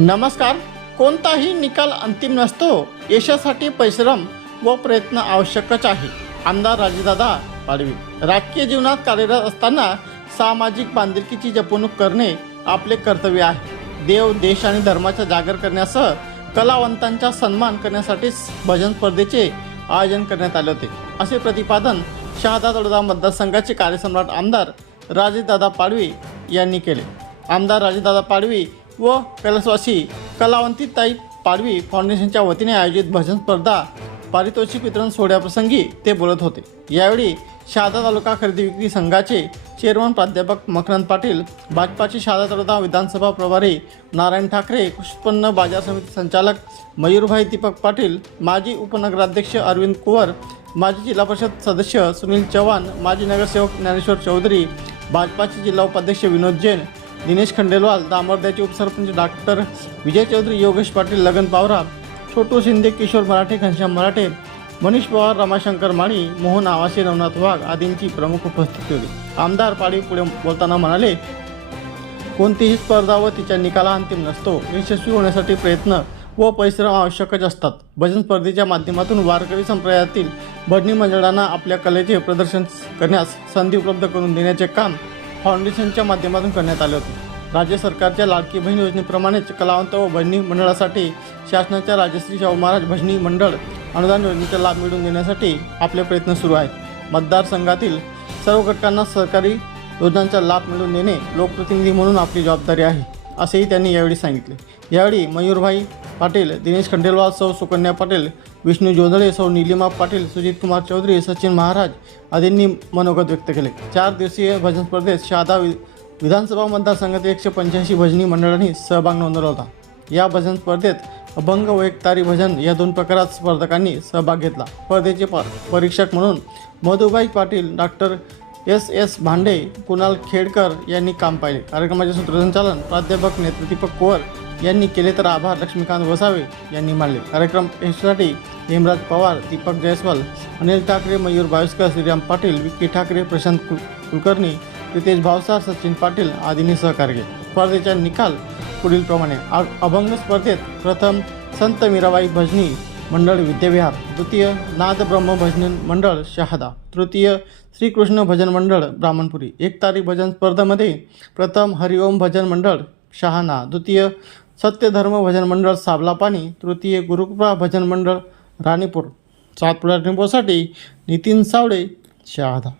नमस्कार. कोणताही निकाल अंतिम नसतो. यशासाठी परिश्रम व प्रयत्न आवश्यकच आहे. आमदार राजेदादा पाडवी. राजकीय जीवनात कार्यरत असताना सामाजिक बांधिलकीची जपणूक करणे आपले कर्तव्य आहे. देव देश आणि धर्माचा जागर करण्यासह कलावंतांचा सन्मान करण्यासाठी भजन स्पर्धेचे आयोजन करण्यात आले होते. असे प्रतिपादन शहादा तळोदा मतदारसंघाचे कार्यसम्राट आमदार राजेदादा पाडवी यांनी केले. आमदार राजेदादा पाडवी व कैलासवासी कलावंतीताई पाडवी फाउंडेशनच्या वतीने आयोजित भजन स्पर्धा पारितोषिक वितरण सोहळ्याप्रसंगी ते बोलत होते. यावेळी शहादा तालुका खरेदी विक्री संघाचे चेअरमन प्राध्यापक मकरंद पाटील भाजपाचे शहादा तालुका विधानसभा प्रभारी नारायण ठाकरे कृषी उत्पन्न बाजार समिती संचालक मयूरभाई दीपक पाटील माजी उपनगराध्यक्ष अरविंद कुवर माजी जिल्हा परिषद सदस्य सुनील चव्हाण माजी नगरसेवक ज्ञानेश्वर चौधरी भाजपाचे जिल्हा उपाध्यक्ष विनोद जैन दिनेश खंडेलवाल दामर्द्याचे उपसरपंच डॉक्टर विजय चौधरी योगेश पाटील लगन पावरा छोटू शिंदे किशोर मराठे घनश्याम मराठे मनीष पवार रमाशंकर माळी मोहन आवासे नवनाथ वाघ आदींची प्रमुख उपस्थिती होती. आमदार पाडी पुढे बोलताना म्हणाले कोणतीही स्पर्धा व तिच्या निकाला अंतिम नसतो. यशस्वी होण्यासाठी प्रयत्न व परिश्रम आवश्यकच असतात. भजन स्पर्धेच्या माध्यमातून वारकरी संप्रदायातील भजनी मंडळांना आपल्या कलेचे प्रदर्शन करण्यास संधी उपलब्ध करून देण्याचे काम फाउंडेशनच्या माध्यमातून करण्यात आले होते. राज्य सरकारच्या लाडकी बहीण योजनेप्रमाणेच कलावंत व भजनी मंडळासाठी शासनाच्या राजश्री शाहू महाराज भजनी मंडळ अनुदान योजनेचा लाभ मिळवून देण्यासाठी आपले प्रयत्न सुरू आहेत. मतदारसंघातील सर्व घटकांना सरकारी योजनांचा लाभ मिळवून देणे लोकप्रतिनिधी म्हणून आपली जबाबदारी आहे असेही त्यांनी यावेळी सांगितले. यावेळी मयूरभाई पाटील दिनेश खंडेलवाल सौ सुकन्या पाटील विष्णू जोंधळे सौ निलिमा पाटील सुजित कुमार चौधरी सचिन महाराज आदींनी मनोगत व्यक्त केले. चार दिवसीय भजन स्पर्धेत शहादा वि विधानसभा मतदारसंघातील एकशे पंच्याऐंशी भजनी मंडळांनी सहभाग नोंदवला होता. या भजन स्पर्धेत अभंग व एकतारी भजन या दोन प्रकारात स्पर्धकांनी सहभाग घेतला. स्पर्धेचे प परीक्षक म्हणून Madhubai Patil doctor S S Bhande Kunal Khedkar यांनी काम पाहिले. कार्यक्रमाचे सूत्रसंचालन प्राध्यापक नेत्रदीपक कुवर यांनी केले तर आभार. लक्ष्मीकांत वसावे यांनी मानले. कार्यक्रम यांच्यासाठी हेमराज पवार दीपक जयस्वाल अनिल ठाकरे मयूर बायस्कर श्रीराम पाटील विक्की ठाकरे प्रशांत कुलकर्णी रितेश भावसार सचिन पाटील आदींनी सहकार्य केले. स्पर्धेचा निकाल पुढीलप्रमाणे अभंग स्पर्धेत प्रथम संत मीराबाई भजनी मंडळ विद्याविहार द्वितीय नाद ब्रह्म भजन मंडळ शहादा तृतीय श्रीकृष्ण भजन मंडळ ब्राह्मणपुरी. एक तारीख भजन स्पर्धेमध्ये प्रथम हरिओम भजन मंडळ शहाणा द्वितीय सत्यधर्म भजन मंडळ साबलापाणी तृतीय गुरुकृपा भजन मंडळ राणीपूर. सातपुडा टेम्पोसाठी नितीन सावळे शहादा.